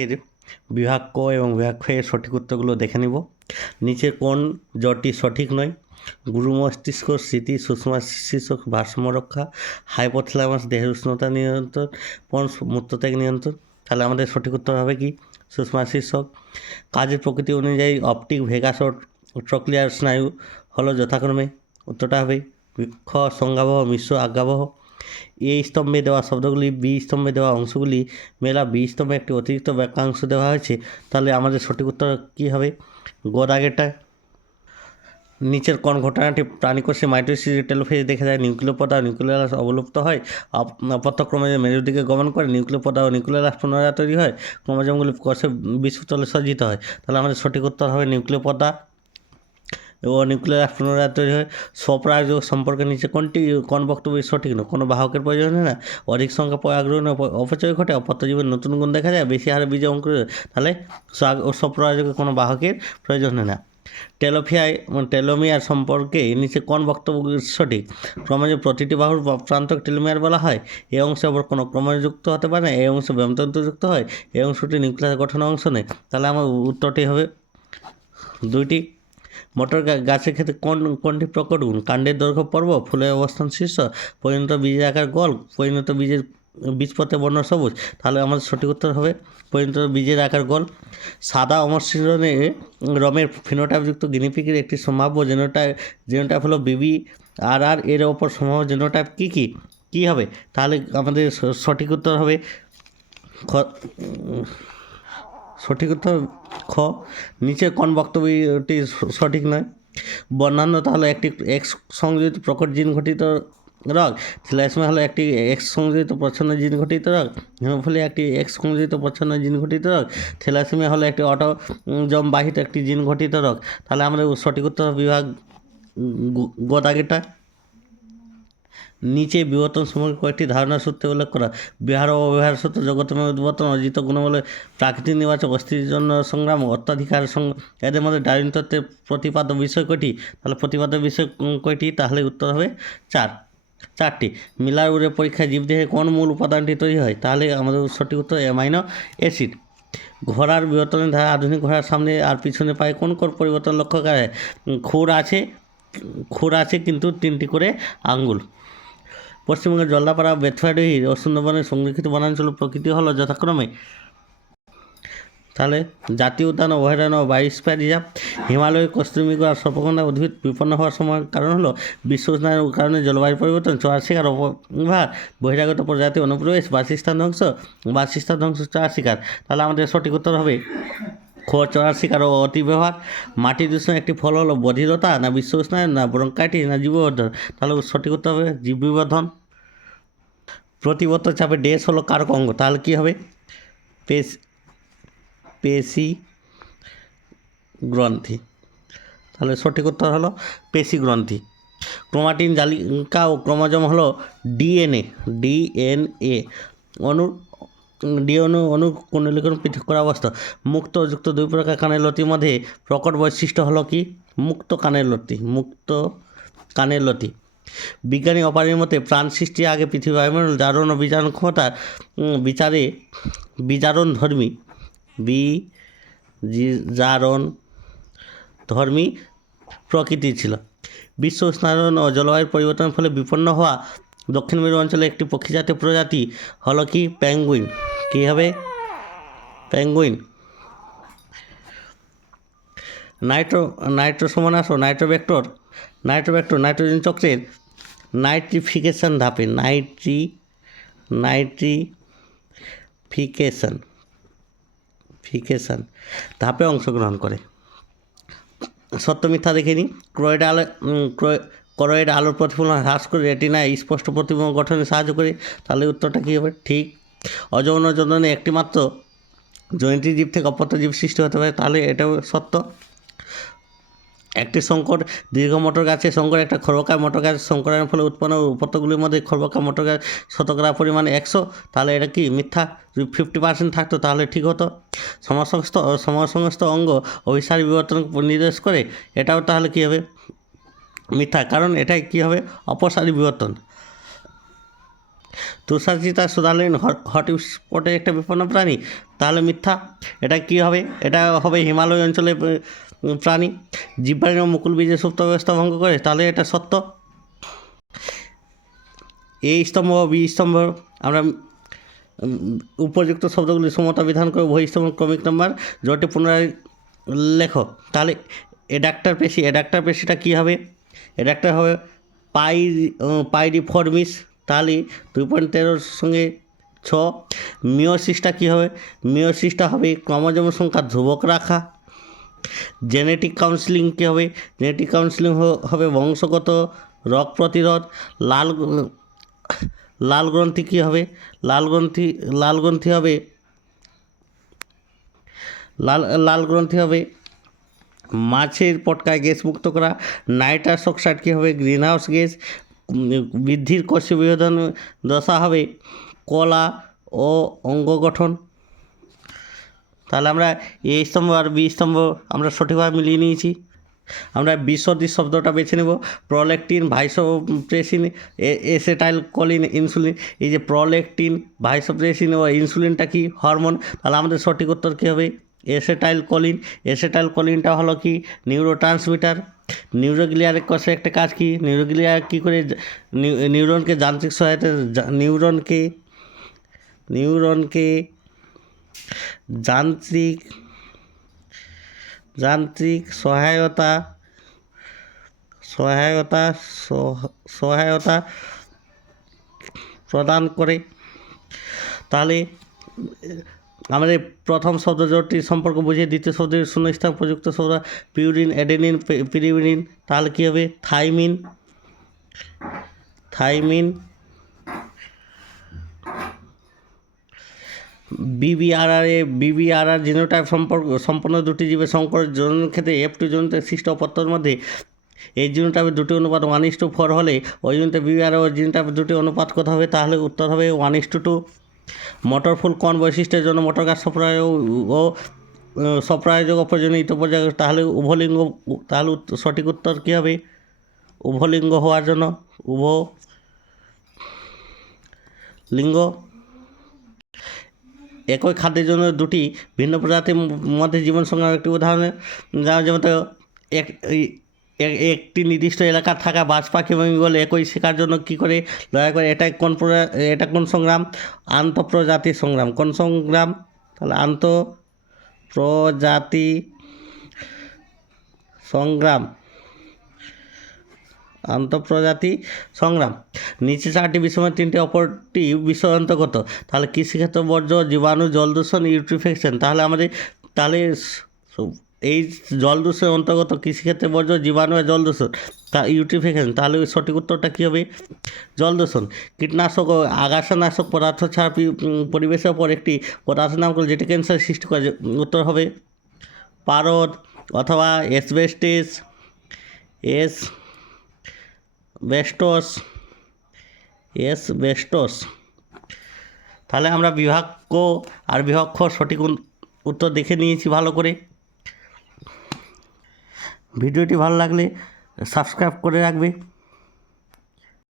এর বিভাগ ক এবং বিভাগ খ এর সঠিক উত্তরগুলো দেখে নিব। নিচে কোন জটি সঠিক নয়? গুরু মস্তিষ্ক, স্মৃতি, সূক্ষ্ম মস্তিষ্ক, ভারসাম্য রক্ষা, হাইপোথ্যালামাস দেহের উষ্ণতা নিয়ন্ত্রণ, পন্স মূত্রত্যাগ নিয়ন্ত্রণ। তাহলে আমাদের সঠিক উত্তর হবে কি? সূক্ষ্ম মস্তিষ্ক। কাজের প্রকৃতি অনুযায়ী অপটিক, ভেগাস ও ট্রক্লিয়ার স্নায়ু হলো যথাক্রমে, উত্তরটা হবে খ সংজ্ঞাবহ, মিশ্র, আজ্ঞাবহ। এ স্তম্ভে দেওয়া শব্দগুলি বি স্তম্ভে দেওয়া অংশগুলি মেলা। বি স্তম্ভে একটি অতিরিক্ত বাক্যাংশ দেওয়া হয়েছে, তাহলে আমাদের সঠিক উত্তর কী হবে? গ দাগেরটা। নিচের কোন ঘটনাটি প্রাণীকোষে মাইটোসিস টেলোফেজ দেখা যায়? নিউক্লিয় পর্দা ও নিউক্লিয়াস অবলুপ্ত হয়, অপত্যক্রমে মেরুর দিকে গমন করে, নিউক্লিয় পর্দা ও নিউক্লিয়াস পুনরায় তৈরি হয়, ক্রোমোজোমগুলি কোষে বিশ্বতলে সজ্জিত হয়। তাহলে আমাদের সঠিক উত্তর হবে নিউক্লিয় পর্দা ও নিউক্লিয়াস পুনরায় তৈরি হয়। স্বপ্রায়োজক সম্পর্কে নিচে কোন বক্তব্য সঠিক নয়? কোনো বাহকের প্রয়োজন হয় না, অধিক সংখ্যা পরাগগ্রহণে অপচয় ঘটে, অপত্যজীবের নতুন গুণ দেখা যায়, বেশি হারে বীজে অঙ্কুর। তাহলে স্বপ্রায়োজকের কোনো বাহকের প্রয়োজন হয় না। টেলোমিয়ার সম্পর্কে নিচে কোন বক্তব্য সঠিক? ক্রোমোজোমের প্রতিটি বাহুর প্রান্তকে টেলোমিয়ার বলা হয়। এই অংশে আবার কোনো ক্রোমোজোম যুক্ত হতে পারে না, এই অংশে ব্যামতন্তু যুক্ত হয়, এই অংশটি নিউক্লিয়াস গঠনের অংশ নেই। তাহলে আমার উত্তরটি হবে দুইটি। মটর গাছের ক্ষেত্রে কোনটি প্রকট গুণ? কাণ্ডের দৈর্ঘ্য পর্ব, ফুলের অবস্থান শীর্ষ, পরিণত বীজের আকার গোল, পরিণত বীজের বীজপত্রের বর্ণ সবুজ। তাহলে আমাদের সঠিক উত্তর হবে পরিণত বীজের আকার গোল। সাদা অমসৃণে রমের ফিনোটাইপযুক্ত গিনিপিগের একটি সম্ভাব্য জেনোটাইপ হলো BBRR। এর ওপর সম্ভাব্য জেনোটাইপ কী হবে? তাহলে আমাদের সঠিক উত্তর হবে সঠিক উত্তর খ। নিচে কোন বক্তব্যটি সঠিক নয়? বর্ণাঢ্যতা হলো একটি এক্স সংযোজিত প্রকট জিন ঘটিত রোগ, থ্যালাসেমিয়া হলো একটি এক্স সংযোজিত প্রচ্ছন্ন জিন ঘটিত রোগ, হিমোফিলিয়া একটি এক্স সংযোজিত প্রচ্ছন্ন জিন ঘটিত রোগ, থ্যালাসেমিয়া হলো একটি অটোজম বাহিত একটি জিন ঘটিত রোগ। তাহলে আমাদের সঠিক উত্তর বিভাগ গ দাগেরটা। নিচে বিবর্তন সম্পর্কে কয়েকটি ধারণা সূত্রে উল্লেখ করা। বিহার ও অবিহার সূত্র, জগতময় উদ্বর্তন, অর্জিত গুণবলে প্রাকৃতিক নির্বাচক, অস্তিত্বের জন্য সংগ্রাম, অত্যাধিকার এদের মধ্যে ডারউইন তত্ত্বের প্রতিপাদ্য বিষয় কয়টি? তাহলে প্রতিপাদ্য বিষয় কয়টি? তাহলে উত্তর হবে চারটি। মিলার উড়ে পরীক্ষায় জীবদেহে কোন মূল উপাদানটি তৈরি হয়? তাহলে আমাদের সঠিক উত্তর অ্যামাইনো অ্যাসিড। ঘোড়ার বিবর্তনের ধারা আধুনিক ঘোড়ার সামনে আর পিছনে পায়ে কোন পরিবর্তন লক্ষ্য করা যায়? খুর আছে কিন্তু 3টি করে আঙ্গুল। পশ্চিমবঙ্গের জলদাপাড়া, বেতফাডিহির ও সুন্দরবনের সংরক্ষিত বনাঞ্চল প্রকৃতি হলো যথাক্রমে। তাহলে জাতীয় উদ্যান, অভয়ারণ্য ও বায়োস্ফিয়ার রিজার্ভ। হিমালয়ের কস্তুরমৃগ আর সর্পকন্যা উদ্ভিদ বিপন্ন হওয়ার সময় কারণ হলো বিশ্ব উষ্ণায়নের কারণে জলবায়ু পরিবর্তন, চর শিকার, অপভার, বহিরাগত প্রজাতি অনুপ্রবেশ, বাসস্থান ধ্বংস, চর শিকার। তাহলে আমাদের সঠিক উত্তর হবে চর শিকার ও অতিব্যবহার। মাটি দূষণ একটি ফল হলো বধিরতা, না বিশ্ব উষ্ণায়ন, না ব্রঙ্কাইটিস, না জীববর্ধন? তাহলে সঠিক উত্তর হবে জীব বিবর্ধন। প্রতিবর্ত চাপে ড্যাশ হলো কারক অঙ্গ, তাহলে কী হবে? পেশি গ্রন্থি। তাহলে সঠিক উত্তর হলো পেশি গ্রন্থি। ক্রোমাটিন জালিকা ও ক্রোমোজোম হলো ডিএনএ অনুকুণ্ডলীকরণ পৃথক করা অবস্থা। মুক্ত ও যুক্ত দুই প্রকার কানের লতির মধ্যে প্রকট বৈশিষ্ট্য হলো কি? মুক্ত কানের লতি। বিজ্ঞানী অপারের মতে প্রাণ সৃষ্টির আগে পৃথিবী বায়ুমণ্ডল জারণ ও বিজারণ ক্ষমতা বিজারণধর্মী প্রকৃতি ছিল। বিশ্ব উষ্ণায়ন ও জলবায়ুর পরিবর্তনের ফলে বিপন্ন হওয়া দক্ষিণ মেরু অঞ্চলে একটি পক্ষীজাতীয় প্রজাতি হলো কি? পেঙ্গুইন। কী হবে? পেঙ্গুইন। নাইট্রোসোমোনাস ও নাইট্রোভেক্টর নাইট্রোজেন চক্রের নাইট্রিফিকেশন ধাপে অংশগ্রহণ করে। সত্য মিথ্যা দেখে নিই। ক্রয়েড আলোর প্রতিফলন হ্রাস করে রেটিনায় স্পষ্ট প্রতিবিম্ব গঠনে সাহায্য করে। তাহলে উত্তরটা কী হবে? ঠিক। অযৌন জননে একটিমাত্র জনিত জীব থেকে অপত্য জীব সৃষ্টি হতে পারে, তাহলে এটাও সত্য। একটি সংকর দীর্ঘ মটর গাছে সংকর একটা খর্বকায় মটর গাছ সংকরণের ফলে উৎপন্ন উপত্যগুলির মধ্যে খর্বকায় মটর গাছ শতকরা পরিমাণ 100, তাহলে এটা কি? মিথ্যা। যদি 50% থাকতো তাহলে ঠিক হতো। সমসংস্থ অঙ্গ অভিসারী বিবর্তন নির্দেশ করে, এটাও তাহলে কী হবে? মিথ্যা, কারণ এটাই কী হবে? অপসারী বিবর্তন। তুষারচিতা সুদালিন হট স্পটে একটা বিপন্ন প্রাণী, তাহলে মিথ্যা। এটা কি হবে? এটা হবে হিমালয় অঞ্চলে প্রাণী। জিহ্বার মুকুল বীজের সুপ্ত ব্যবস্থা ভঙ্গ করে, তাহলে এটা সত্য। এই স্তম্ভ বি স্তম্ভ আমরা উপযুক্ত শব্দগুলি সমতা বিধান করে বহি স্তম্ভ ক্রমিক নাম্বার জটি পুনরায় লেখো। তাহলে অ্যাডাক্টার পেশিটা কী হবে? অ্যাডাক্টার হবে পাইরিফর্মিস, তাহলে 2.13 সঙ্গে 6। মিওসিসটা কী হবে? মিওসিসটা হবে ক্রোমোজোম সংখ্যা ধ্রুবক রাখা। জেনেটিক কাউন্সিলিং কী হবে? জেনেটিক কাউন্সিলিং হবে বংশগত রোগ প্রতিরোধ। লাল গ্রন্থি কী হবে? লাল গ্রন্থি হবে লাল গ্রন্থি হবে মাছের পটকায় গ্যাস মুক্ত করা। নাইট্রাস অক্সাইড কী হবে? Greenhouse gas. বৃদ্ধির কোষীয় বিভাজন দশা হবে কলা ও অঙ্গ গঠন। তাহলে আমরা এ স্তম্ভ আর বি স্তম্ভ আমরা সঠিকভাবে মিলিয়ে নিয়েছি। আমরা বিসর্দি শব্দটা বেছে নেব। প্রলেকটিন, ভাইসোপ্রেসিন, এসেটাইল কোলিন, ইনসুলিন। এই যে প্রলেকটিন, ভাইসোপ্রেসিন ও ইনসুলিনটা কি? হরমোন। তাহলে আমাদের সঠিক উত্তর কী হবে? এসেটাইল কোলিনটা হলো কি? নিউরোট্রান্সমিটার। নিউরোগ্লিয়ার কোষে একটা কাজ কি? নিউরোগ্লিয়ার কী করে নিউরনকে যান্ত্রিক সহায়তা নিউরনকে যান্ত্রিক সহায়তা প্রদান করে। তাহলে আমাদের প্রথম শব্দ জোটটির সম্পর্ক বুঝিয়ে দ্বিতীয় শব্দের শূন্যস্থান প্রযুক্ত শব্দ পিউরিন, অ্যাডেনিন, পিরিমিডিন। তাহলে কী হবে? থাইমিন। বিবিআরআর জিনোটাইপ সম্পন্ন দুটি জীবের সংকর জননের ক্ষেত্রে F2 জনিত সৃষ্ট অপত্যর মধ্যে এই জিনোটাইপের দুটি অনুপাত 1:4 হলে ওই জনিত বিবিআরআর ও জিনোটাইপের দুটি অনুপাত কত হবে? তাহলে উত্তর হবে 1:2। মটর ফুল কোন বৈশিষ্ট্যের জন্য মটর গাছ স্বপ্রায়োজক অপ্রয়োজনীয় পর্যায়ে? তাহলে উভলিঙ্গ। তাহলে সঠিক উত্তর কী হবে? উভলিঙ্গ হওয়ার জন্য। উভলিঙ্গ। একই খাদ্যের জন্য দুটি ভিন্ন প্রজাতির মধ্যে জীবন সংগ্রাম একটি উদাহরণ, যেমন একটি নির্দিষ্ট এলাকা থাকা বাজ পাখি এবং ঈগল একই শিকার জন্য কী করে লড়াই করে? এটা কোন সংগ্রাম? আন্তঃপ্রজাতি সংগ্রাম। কোন সংগ্রাম? তাহলে আন্তঃপ্রজাতি সংগ্রাম। নিচে 4টি বিষয়ের 3টি অপরটি বিষয় অন্তর্গত। তাহলে কৃষিক্ষেত্র বর্জ্য, জীবাণু, জল দূষণ, ইউট্রিফিকেশন। তাহলে এই জল দূষণের অন্তর্গত কৃষিক্ষেত্রে বর্জ্য, জীবাণু আর জল দূষণ, ইউট্রিফিকেশন। তাহলে সঠিক উত্তরটা কী হবে? জল দূষণ। কীটনাশক ও আগাছানাশক পদার্থ ছাড়া পরিবেশের ওপর একটি পদার্থ নাম করলে যেটি ক্যান্সার সৃষ্টি করে, উত্তর হবে পারদ অথবা এসবেস্টস। তাহলে আমরা বিভাগ ক আর বিভাগ খ সঠিক উত্তর দেখে নিয়েছি ভালো করে। ভিডিওটি ভালো লাগলে সাবস্ক্রাইব করে রাখবে।